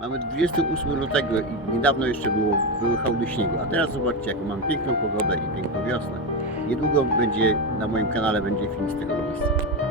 Mamy 28 lutego i niedawno jeszcze było, były hałdy śniegu, a teraz zobaczcie jaką mam piękną pogodę i piękną wiosnę. Niedługo będzie na moim kanale będzie film z tego miejsca.